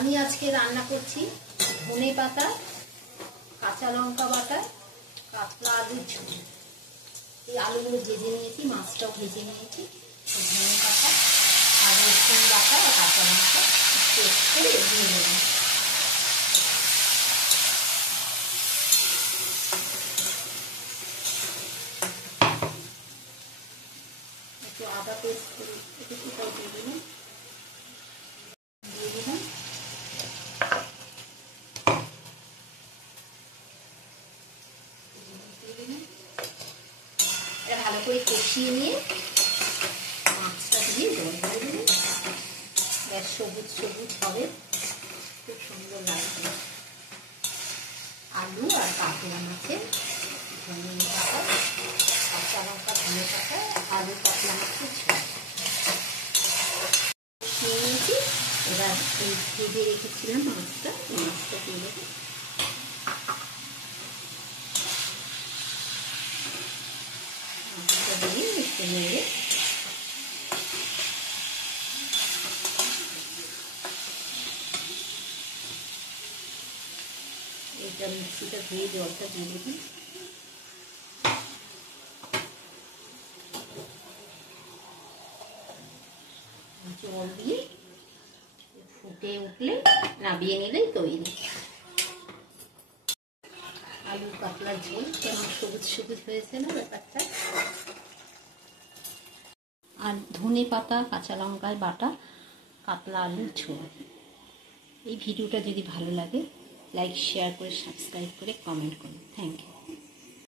আমি আজকে রান্না করছি ধনে পাতা, কাঁচা লঙ্কা বাটা, কাতলা আলুর ঝোল। এই আলুগুলো ভেজে নিয়েছি, মাছটাও ভেজে নিয়েছি। ধনে পাতা আর রসুন বাটা আর কাঁচা লঙ্কা পেস্ট করে দিয়ে দেবেন। একটু আদা পেস্ট করে একটু কোথাও দিয়ে দেবেন, দিয়ে দেবেন। এটা ভালো করে কষিয়ে নিয়ে মাছটা দিয়ে জল দিয়ে দেবেন। বেশ সবুজ সবুজ হবে, খুব সুন্দর লাগবে। আলু আর কাতলা মাছের ধনে পাতা, কাঁচা লঙ্কা, ধনে পাতা, আলু কাতলা মাছের ঝোল কষিয়ে নিয়েছি। এবার এই ভেজে রেখেছিলাম মাছটা, এই মাছটা দিয়ে দেবো। মাছটা দিয়ে একটু নেড়ে এটা মিক্সিটা ধুয়ে জলটা দিয়ে দেবেন। জল দিয়ে ফুটে উঠলে নামিয়ে নিলেই তৈরি। আলু কাতলার ঝোল কেমন সবুজ সবুজ হয়েছে না ব্যাপারটা। আর ধনে পাতা, কাঁচা লঙ্কায় বাটা কাতলা আলুর ঝোল। এই ভিডিওটা যদি ভালো লাগে লাইক, শেয়ার করে, সাবস্ক্রাইব করে কমেন্ট করুন। Thank you.